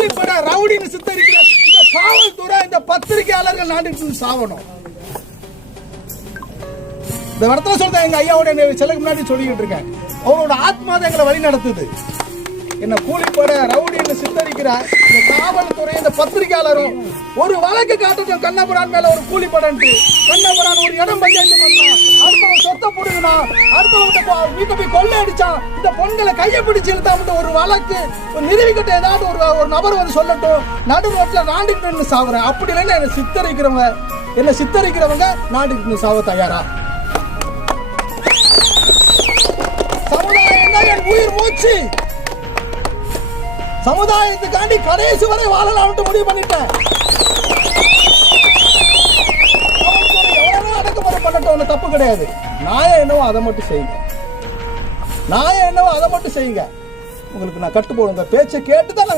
கூலிப்பட ரவுடின்னு சித்தரிக்கிற இந்த காவல்துறை இந்த பத்திரிகையாளர்கள் நாட்டுக்கு சாவணும். இந்த இடத்துல சொல்றேன், எங்க ஐயாவோட சிலைக்கு முன்னாடி சொல்லிக்கிட்டு இருக்கேன், அவரோட ஆத்மா தான் எங்களை வழி நடத்துது. என்ன கூலிப்பட ரவுடின்னு சித்தரிக்கிற இந்த காவல்துறை இந்த பத்திரிகையாளரும் ஒரு வழக்கு காட்டட்டும். கண்ணபுரான் மேல ஒரு கூலிப்படன்ட்டு கண்ணபுரான் ஒரு இடம் பஞ்சாயத்து பண்ணா, அடுத்தவங்க சொத்தை போடுங்கண்ணா, அடுத்தவங்க வீட்டை போய் கொள்ளை அடிச்சான், இந்த பொண்களை கையை பிடிச்சு இழுத்தாமட்டு ஒரு வழக்கு நிறுவிக்கிட்ட ஏதாவது ஒரு நபர் வந்து சொல்லட்டும், நடு ரோட்ல நாண்டுகிட்டு சாவுறேன். அப்படி இல்லைன்னா என்ன சித்தரிக்கிறவங்க நாண்டுகிட்டு சாவ தயாரா? சமுதாயம் தான் என் உயிர் மூச்சு. சமுதாயத்துக்காண்டி கடைசி வரை வாழலாம்னு முடிவு பண்ணிட்டேன். எவ்வளவு அடக்குமுறை பண்ணட்டும், ஒண்ணு தப்பு கிடையாது. நாயம் என்னவோ அதை மட்டும் செய்யுங்க. உங்களுக்கு நான் கட்டு போடுங்க பேச்சை கேட்டுதான்